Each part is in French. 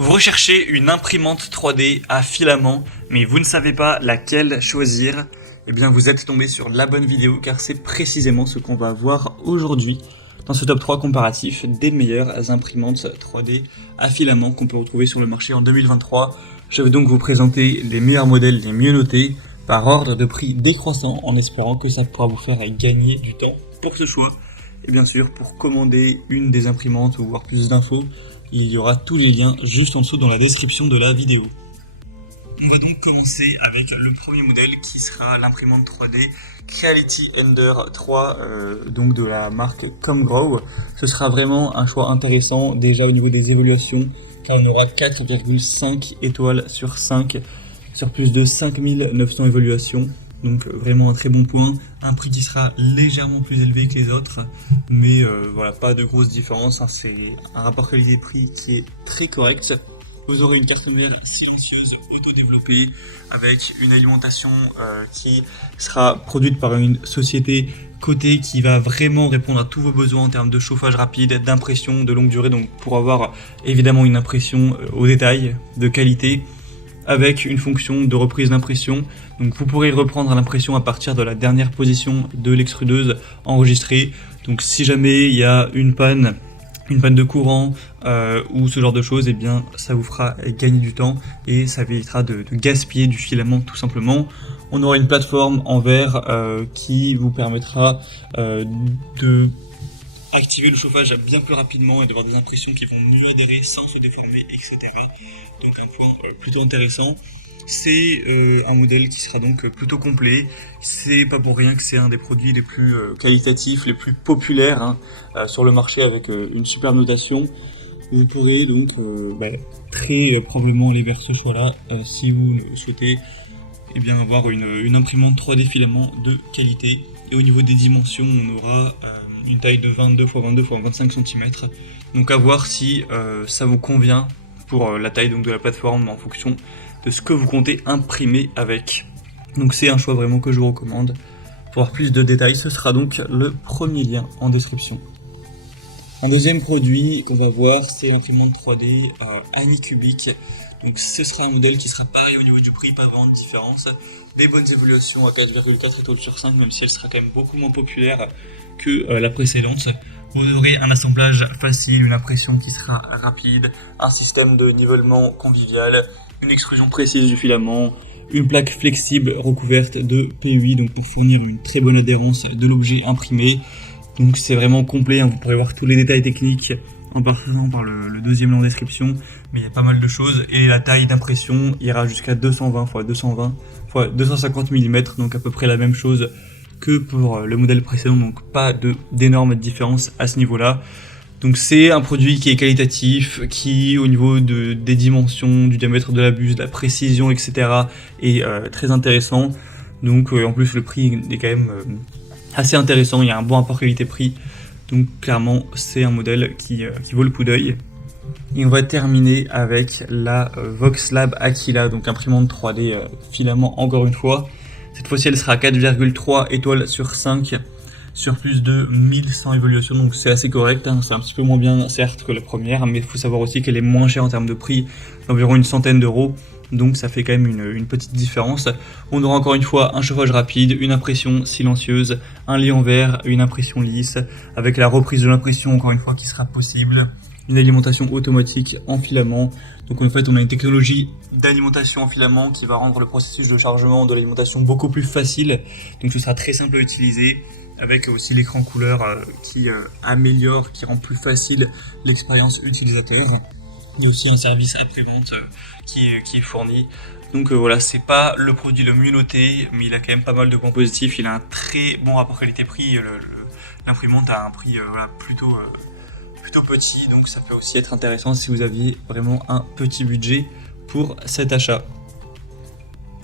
Vous recherchez une imprimante 3D à filament, mais vous ne savez pas laquelle choisir. Eh bien, vous êtes tombé sur la bonne vidéo car c'est précisément ce qu'on va voir aujourd'hui dans ce top 3 comparatif des meilleures imprimantes 3D à filament qu'on peut retrouver sur le marché en 2023. Je vais donc vous présenter les meilleurs modèles les mieux notés par ordre de prix décroissant en espérant que ça pourra vous faire gagner du temps pour ce choix. Et bien sûr, pour commander une des imprimantes ou voir plus d'infos, il y aura tous les liens juste en dessous dans la description de la vidéo. On va donc commencer avec le premier modèle qui sera l'imprimante 3D Creality Ender 3 donc de la marque Comgrow. Ce sera vraiment un choix intéressant déjà au niveau des évaluations car on aura 4,5 étoiles sur 5 sur plus de 5900 évaluations. Donc vraiment un très bon point, un prix qui sera légèrement plus élevé que les autres, mais voilà, pas de grosse différence, hein. C'est un rapport qualité-prix qui est très correct. Vous aurez une carte mère silencieuse auto-développée avec une alimentation qui sera produite par une société cotée qui va vraiment répondre à tous vos besoins en termes de chauffage rapide, d'impression, de longue durée, donc pour avoir évidemment une impression au détail, de qualité, avec une fonction de reprise d'impression. Donc vous pourrez reprendre l'impression à partir de la dernière position de l'extrudeuse enregistrée. Donc si jamais il y a une panne de courant ou ce genre de choses, eh bien ça vous fera gagner du temps et ça évitera de gaspiller du filament tout simplement. On aura une plateforme en verre qui vous permettra de activer le chauffage bien plus rapidement et d'avoir des impressions qui vont mieux adhérer sans se déformer, etc. Donc un point plutôt intéressant. C'est un modèle qui sera donc plutôt complet. C'est pas pour rien que c'est un des produits les plus qualitatifs, les plus populaires sur le marché avec une superbe notation. Vous pourrez donc très probablement aller vers ce choix-là si vous souhaitez bien avoir une imprimante 3D filament de qualité. Et au niveau des dimensions, on aura une taille de 22 x 22 x 25 cm. Donc à voir si ça vous convient pour la taille donc de la plateforme en fonction de ce que vous comptez imprimer avec. Donc c'est un choix vraiment que je vous recommande. Pour avoir plus de détails, ce sera donc le premier lien en description. Un deuxième produit qu'on va voir, c'est l'imprimante 3D Anycubic. Donc ce sera un modèle qui sera pareil au niveau du prix, pas vraiment de différence. Des bonnes évaluations à 4,4 étoiles sur 5, même si elle sera quand même beaucoup moins populaire que la précédente. Vous aurez un assemblage facile, une impression qui sera rapide, un système de nivellement convivial, une extrusion précise du filament, une plaque flexible recouverte de PUI donc pour fournir une très bonne adhérence de l'objet imprimé. Donc c'est vraiment complet, hein. Vous pourrez voir tous les détails techniques en passant par le deuxième lien en description, mais il y a pas mal de choses. Et la taille d'impression ira jusqu'à 220 x 220 x 250 mm, donc à peu près la même chose que pour le modèle précédent, donc pas d'énormes différences à ce niveau-là. Donc c'est un produit qui est qualitatif, qui au niveau des dimensions, du diamètre de la buse, de la précision, etc. est très intéressant. Donc en plus le prix est quand même assez intéressant, il y a un bon rapport qualité-prix. Donc clairement c'est un modèle qui vaut le coup d'œil. Et on va terminer avec la Voxlab Aquila, donc imprimante 3D filament encore une fois. Cette fois-ci elle sera à 4,3 étoiles sur 5 sur plus de 1100 évaluations, donc c'est assez correct, hein. C'est un petit peu moins bien certes que la première, mais il faut savoir aussi qu'elle est moins chère en termes de prix, d'environ une centaine d'euros. Donc ça fait quand même une petite différence. On aura encore une fois un chauffage rapide, une impression silencieuse, un lit en verre, une impression lisse, avec la reprise de l'impression encore une fois qui sera possible, une alimentation automatique en filament. Donc en fait on a une technologie d'alimentation en filament qui va rendre le processus de chargement de l'alimentation beaucoup plus facile. Donc ce sera très simple à utiliser, avec aussi l'écran couleur qui améliore, qui rend plus facile l'expérience utilisateur. Il y a aussi un service après-vente qui est fourni. Donc voilà, c'est pas le produit le mieux noté, mais il a quand même pas mal de points positifs. Il a un très bon rapport qualité-prix. L'imprimante a un prix plutôt petit, donc ça peut aussi être intéressant si vous aviez vraiment un petit budget pour cet achat.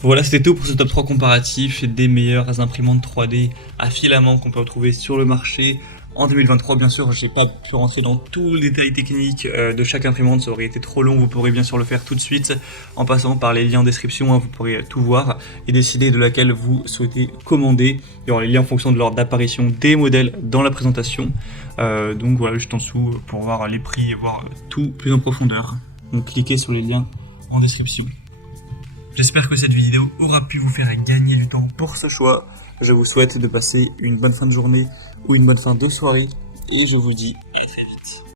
Voilà, c'était tout pour ce top 3 comparatif des meilleures imprimantes 3D à filament qu'on peut retrouver sur le marché en 2023. Bien sûr, j'ai pas pu rentrer dans tous les détails techniques de chaque imprimante, ça aurait été trop long. Vous pourrez bien sûr le faire tout de suite en passant par les liens en description, hein. Vous pourrez tout voir et décider de laquelle vous souhaitez commander. Il y aura les liens en fonction de l'ordre d'apparition des modèles dans la présentation. Donc voilà, juste en dessous pour voir les prix et voir tout plus en profondeur. Donc cliquez sur les liens en description. J'espère que cette vidéo aura pu vous faire gagner du temps pour ce choix. Je vous souhaite de passer une bonne fin de journée ou une bonne fin de soirée. Et je vous dis à très